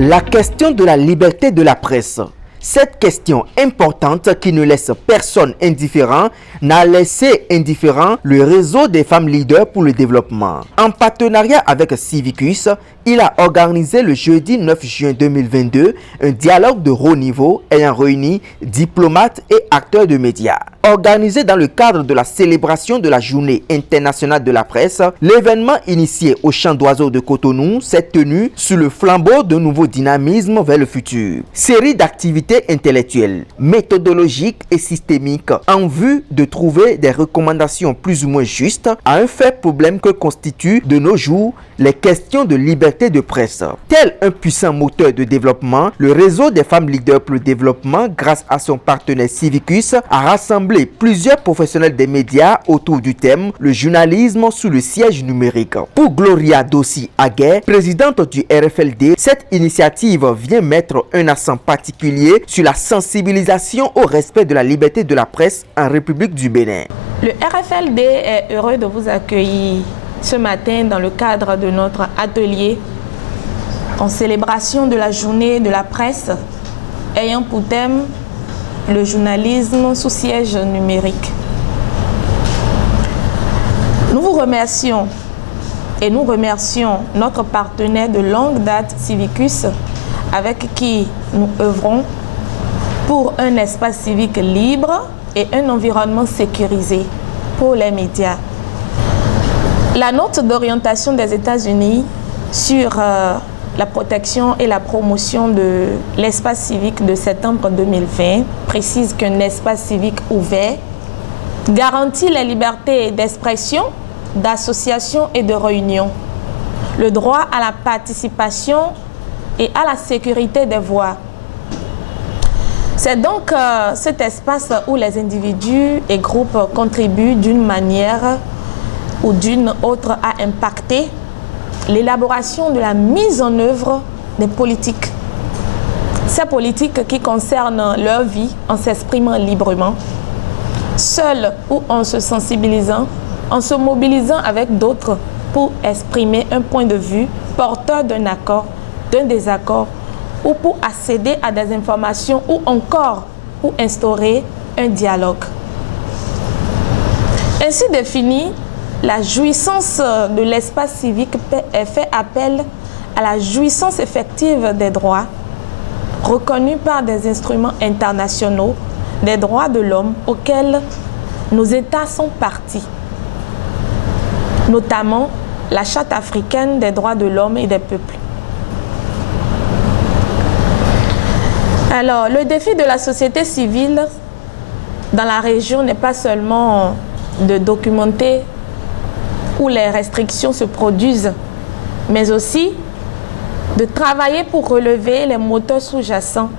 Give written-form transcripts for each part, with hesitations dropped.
La question de la liberté de la presse. Cette question importante qui ne laisse personne indifférent n'a laissé indifférent le réseau des femmes leaders pour le développement. En partenariat avec Civicus, il a organisé le jeudi 9 juin 2022 un dialogue de haut niveau ayant réuni diplomates et acteurs de médias. Organisé dans le cadre de la célébration de la Journée internationale de la presse, l'événement initié au Champ d'Oiseaux de Cotonou s'est tenu sous le flambeau d'un nouveau dynamisme vers le futur. Série d'activités intellectuelles, méthodologiques et systémiques en vue de trouver des recommandations plus ou moins justes à un fait problème que constituent de nos jours les questions de liberté de presse. Tel un puissant moteur de développement, le réseau des femmes leaders pour le développement, grâce à son partenaire Civicus, a rassemblé plusieurs professionnels des médias autour du thème « Le journalisme sous le siège numérique ». Pour Gloria Dossi Aguet, présidente du RFLD, cette initiative vient mettre un accent particulier sur la sensibilisation au respect de la liberté de la presse en République du Bénin. Le RFLD est heureux de vous accueillir ce matin dans le cadre de notre atelier en célébration de la journée de la presse ayant pour thème le journalisme sous siège numérique. Nous vous remercions et nous remercions notre partenaire de longue date Civicus avec qui nous œuvrons pour un espace civique libre et un environnement sécurisé pour les médias. La note d'orientation des États-Unis sur la protection et la promotion de l'espace civique de septembre 2020 précise qu'un espace civique ouvert garantit les libertés d'expression, d'association et de réunion, le droit à la participation et à la sécurité des voix. C'est donc cet espace où les individus et groupes contribuent d'une manière ou d'une autre à impacter l'élaboration de la mise en œuvre des politiques. Ces politiques qui concernent leur vie en s'exprimant librement, seuls ou en se sensibilisant, en se mobilisant avec d'autres pour exprimer un point de vue porteur d'un accord, d'un désaccord, ou pour accéder à des informations ou encore pour instaurer un dialogue. Ainsi défini, la jouissance de l'espace civique fait appel à la jouissance effective des droits reconnus par des instruments internationaux des droits de l'homme auxquels nos États sont partis, notamment la Charte africaine des droits de l'homme et des peuples. Alors, le défi de la société civile dans la région n'est pas seulement de documenter où les restrictions se produisent, mais aussi de travailler pour relever les moteurs sous-jacents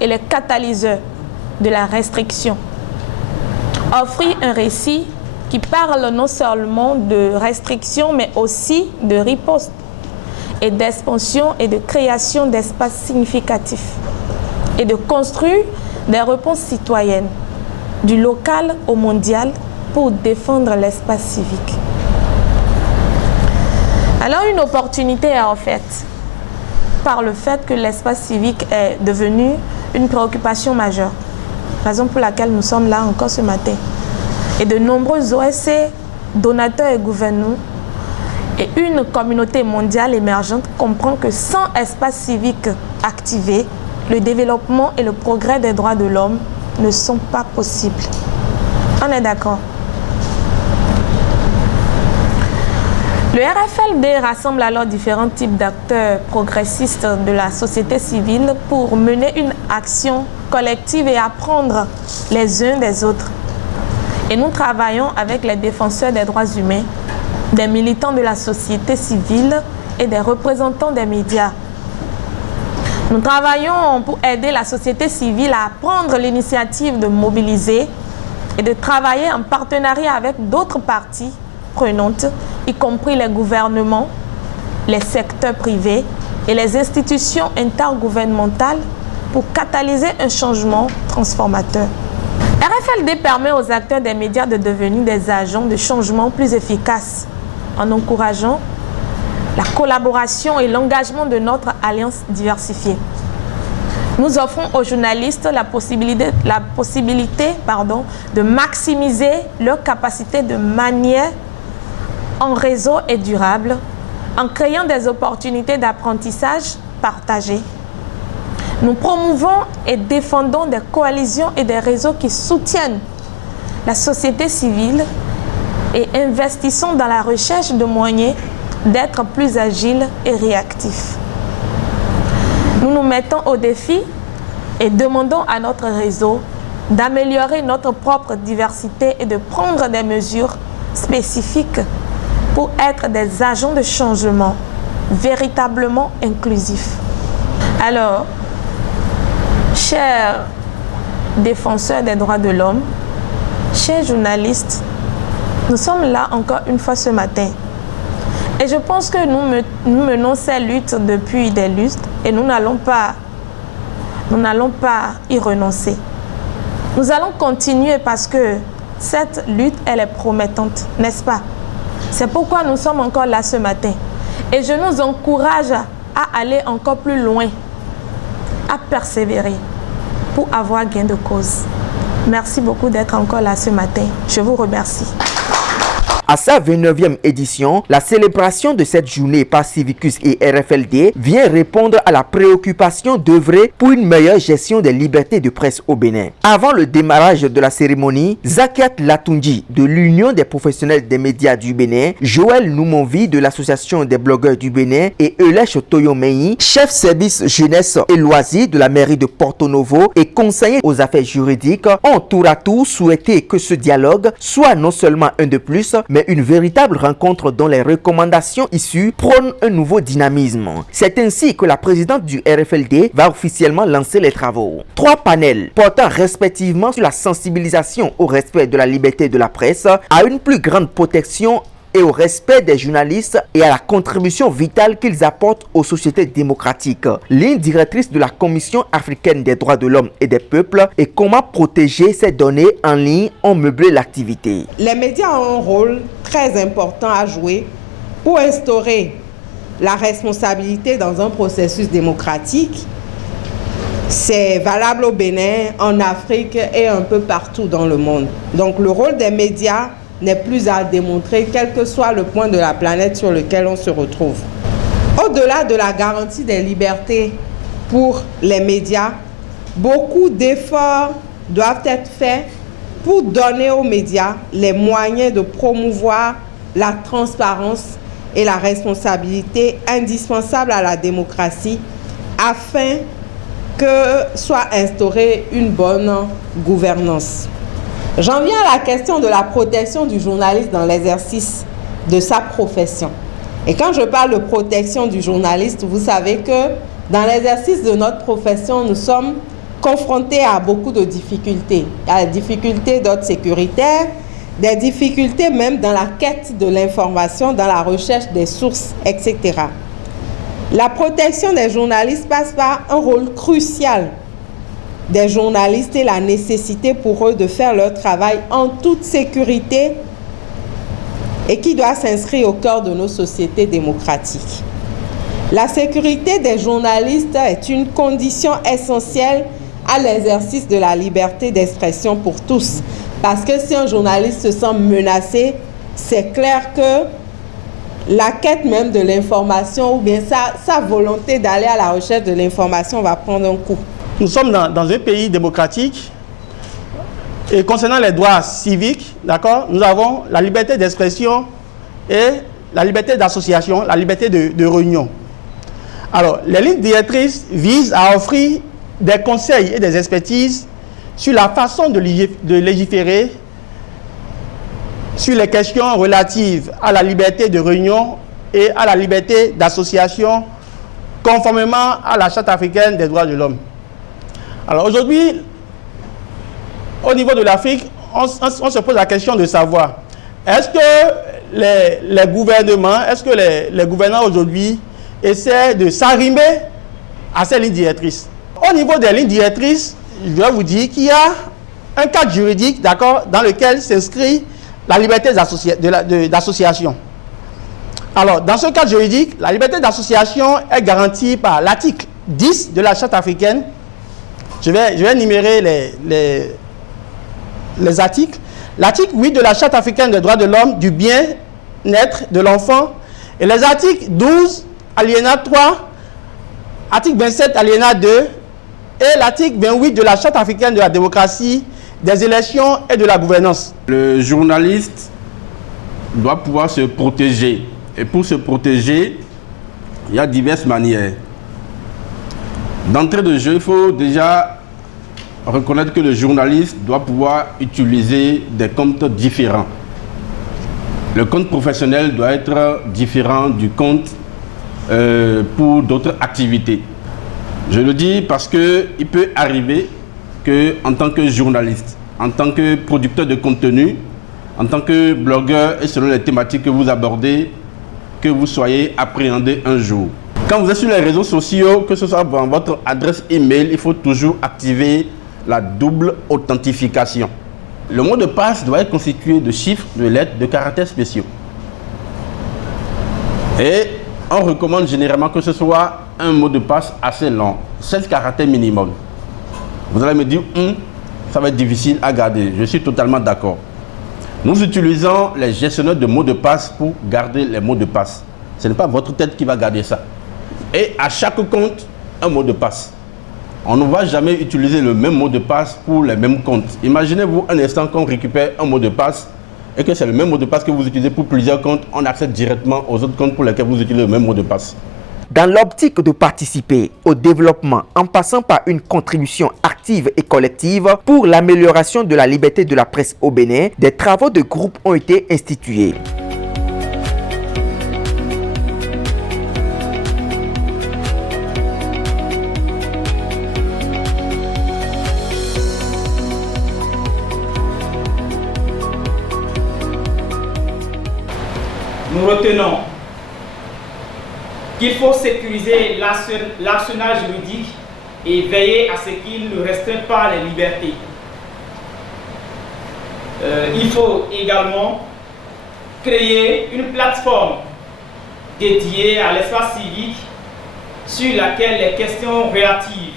et les catalyseurs de la restriction. Offrir un récit qui parle non seulement de restriction, mais aussi de riposte et d'expansion et de création d'espaces significatifs et de construire des réponses citoyennes du local au mondial pour défendre l'espace civique. Alors une opportunité est offerte par le fait que l'espace civique est devenu une préoccupation majeure, raison pour laquelle nous sommes là encore ce matin. Et de nombreux OSC, donateurs et gouvernements et une communauté mondiale émergente comprend que sans espace civique activé, le développement et le progrès des droits de l'homme ne sont pas possibles. On est d'accord? Le RFLD rassemble alors différents types d'acteurs progressistes de la société civile pour mener une action collective et apprendre les uns des autres. Et nous travaillons avec les défenseurs des droits humains, des militants de la société civile et des représentants des médias. Nous travaillons pour aider la société civile à prendre l'initiative de mobiliser et de travailler en partenariat avec d'autres parties prenantes, y compris les gouvernements, les secteurs privés et les institutions intergouvernementales pour catalyser un changement transformateur. RFLD permet aux acteurs des médias de devenir des agents de changement plus efficaces en encourageant la collaboration et l'engagement de notre alliance diversifiée. Nous offrons aux journalistes la possibilité de maximiser leur capacité de manière en réseau et durable, en créant des opportunités d'apprentissage partagées. Nous promouvons et défendons des coalitions et des réseaux qui soutiennent la société civile et investissons dans la recherche de moyens d'être plus agiles et réactifs. Nous nous mettons au défi et demandons à notre réseau d'améliorer notre propre diversité et de prendre des mesures spécifiques pour être des agents de changement véritablement inclusifs. Alors, chers défenseurs des droits de l'homme, chers journalistes, nous sommes là encore une fois ce matin. Et je pense que nous menons ces luttes depuis des lustres et nous n'allons pas y renoncer. Nous allons continuer parce que cette lutte, elle est promettante, n'est-ce pas? C'est pourquoi nous sommes encore là ce matin. Et je nous encourage à aller encore plus loin, à persévérer pour avoir gain de cause. Merci beaucoup d'être encore là ce matin. Je vous remercie. À sa 29e édition, la célébration de cette journée par Civicus et RFLD vient répondre à la préoccupation d'œuvrer pour une meilleure gestion des libertés de presse au Bénin. Avant le démarrage de la cérémonie, Zakiat Latunji de l'Union des professionnels des médias du Bénin, Joël Noumonvi de l'Association des blogueurs du Bénin et Eulesh Toyomeyi, chef service jeunesse et loisirs de la mairie de Porto Novo et conseiller aux affaires juridiques, ont tour à tour souhaité que ce dialogue soit non seulement un de plus, mais une véritable rencontre dont les recommandations issues prônent un nouveau dynamisme. C'est ainsi que la présidente du RFLD va officiellement lancer les travaux. 3 panels portant respectivement sur la sensibilisation au respect de la liberté de la presse, à une plus grande protection et au respect des journalistes et à la contribution vitale qu'ils apportent aux sociétés démocratiques. Ligne directrice de la Commission africaine des droits de l'homme et des peuples et comment protéger ces données en ligne ont meublé l'activité. Les médias ont un rôle très important à jouer pour instaurer la responsabilité dans un processus démocratique. C'est valable au Bénin, en Afrique et un peu partout dans le monde. Donc le rôle des médias n'est plus à démontrer, quel que soit le point de la planète sur lequel on se retrouve. Au-delà de la garantie des libertés pour les médias, beaucoup d'efforts doivent être faits pour donner aux médias les moyens de promouvoir la transparence et la responsabilité indispensables à la démocratie afin que soit instaurée une bonne gouvernance. J'en viens à la question de la protection du journaliste dans l'exercice de sa profession. Et quand je parle de protection du journaliste, vous savez que dans l'exercice de notre profession, nous sommes confrontés à beaucoup de difficultés. Il y a des difficultés d'ordre sécuritaire, des difficultés même dans la quête de l'information, dans la recherche des sources, etc. La protection des journalistes passe par un rôle crucial des journalistes et la nécessité pour eux de faire leur travail en toute sécurité et qui doit s'inscrire au cœur de nos sociétés démocratiques. La sécurité des journalistes est une condition essentielle à l'exercice de la liberté d'expression pour tous. Parce que si un journaliste se sent menacé, c'est clair que la quête même de l'information ou bien sa volonté d'aller à la recherche de l'information va prendre un coup. Nous sommes dans un pays démocratique et concernant les droits civiques, d'accord, nous avons la liberté d'expression et la liberté d'association, la liberté de réunion. Alors, les lignes directrices visent à offrir des conseils et des expertises sur la façon de légiférer sur les questions relatives à la liberté de réunion et à la liberté d'association conformément à la Charte africaine des droits de l'homme. Alors aujourd'hui, au niveau de l'Afrique, on se pose la question de savoir, est-ce que les gouvernements, est-ce que les gouvernants aujourd'hui essaient de s'arrimer à ces lignes directrices? Au niveau des lignes directrices, je dois vous dire qu'il y a un cadre juridique, d'accord, dans lequel s'inscrit la liberté d'association. Alors, dans ce cadre juridique, la liberté d'association est garantie par l'article 10 de la Charte africaine. Je vais énumérer les articles. L'article 8 de la Charte africaine des droits de l'homme, du bien-être de l'enfant, et les articles 12, alinéa 3, article 27, alinéa 2, et l'article 28 de la Charte africaine de la démocratie, des élections et de la gouvernance. Le journaliste doit pouvoir se protéger. Et pour se protéger, il y a diverses manières. D'entrée de jeu, il faut déjà reconnaître que le journaliste doit pouvoir utiliser des comptes différents. Le compte professionnel doit être différent du compte pour d'autres activités. Je le dis parce qu'il peut arriver qu'en tant que journaliste, en tant que producteur de contenu, en tant que blogueur et selon les thématiques que vous abordez, que vous soyez appréhendé un jour. Quand vous êtes sur les réseaux sociaux, que ce soit dans votre adresse email, il faut toujours activer la double authentification. Le mot de passe doit être constitué de chiffres, de lettres, de caractères spéciaux. Et on recommande généralement que ce soit un mot de passe assez long, 16 caractères minimum. Vous allez me dire, ça va être difficile à garder. Je suis totalement d'accord. Nous utilisons les gestionnaires de mots de passe pour garder les mots de passe. Ce n'est pas votre tête qui va garder ça. Et à chaque compte, un mot de passe. On ne va jamais utiliser le même mot de passe pour les mêmes comptes. Imaginez-vous un instant qu'on récupère un mot de passe et que c'est le même mot de passe que vous utilisez pour plusieurs comptes. On accède directement aux autres comptes pour lesquels vous utilisez le même mot de passe. Dans l'optique de participer au développement en passant par une contribution active et collective pour l'amélioration de la liberté de la presse au Bénin, des travaux de groupe ont été institués. Nous retenons qu'il faut sécuriser l'arsenal juridique et veiller à ce qu'il ne restreint pas les libertés. Il faut également créer une plateforme dédiée à l'espace civique sur laquelle les questions relatives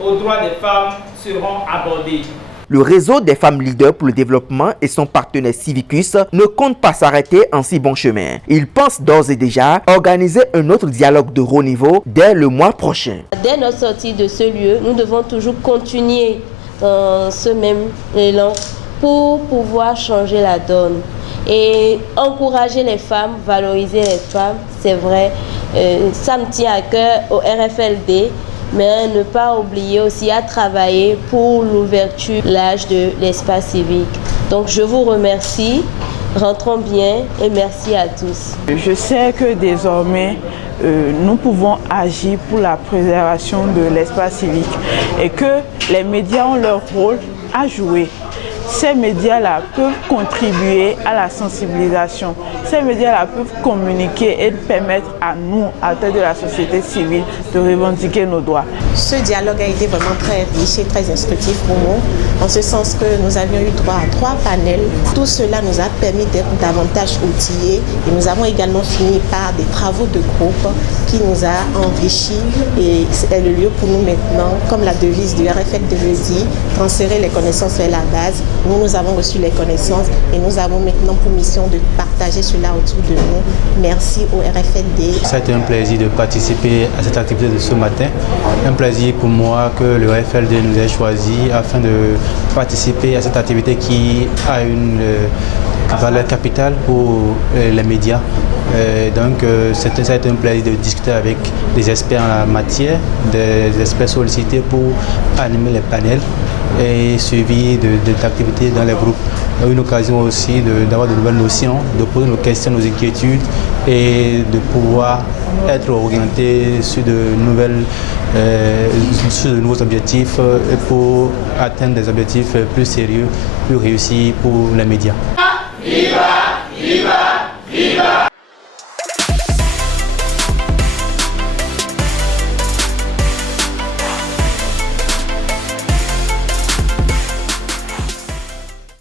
aux droits des femmes seront abordées. Le réseau des femmes leaders pour le développement et son partenaire Civicus ne comptent pas s'arrêter en si bon chemin. Ils pensent d'ores et déjà organiser un autre dialogue de haut niveau dès le mois prochain. Dès notre sortie de ce lieu, nous devons toujours continuer dans ce même élan pour pouvoir changer la donne et encourager les femmes, valoriser les femmes. C'est vrai, ça me tient à cœur au RFLD. Mais ne pas oublier aussi à travailler pour l'ouverture l'âge de l'espace civique. Donc je vous remercie, rentrons bien et merci à tous. Je sais que désormais, nous pouvons agir pour la préservation de l'espace civique et que les médias ont leur rôle à jouer. Ces médias-là peuvent contribuer à la sensibilisation. Ces médias-là peuvent communiquer et permettre à nous, acteurs de la société civile, de revendiquer nos droits. Ce dialogue a été vraiment très riche et très instructif pour nous, en ce sens que nous avions eu droit à 3 panels. Tout cela nous a permis d'être davantage outillés et nous avons également fini par des travaux de groupe qui nous a enrichis et c'est le lieu pour nous maintenant, comme la devise du RFLD le dit, transférer les connaissances vers la base. Nous avons reçu les connaissances et nous avons maintenant pour mission de partager cela autour de nous. Merci au RFLD. Ça a été un plaisir de participer à cette activité de ce matin. Un plaisir pour moi que le RFLD nous ait choisi afin de participer à cette activité qui a une valeur capitale pour les médias. Donc ça a été un plaisir de discuter avec des experts en la matière, des experts sollicités pour animer les panels et suivi d'activités dans les groupes. Une occasion aussi d'avoir de nouvelles notions, de poser nos questions, nos inquiétudes et de pouvoir être orienté sur de nouveaux objectifs pour atteindre des objectifs plus sérieux, plus réussis pour les médias. Viva! Viva! Viva!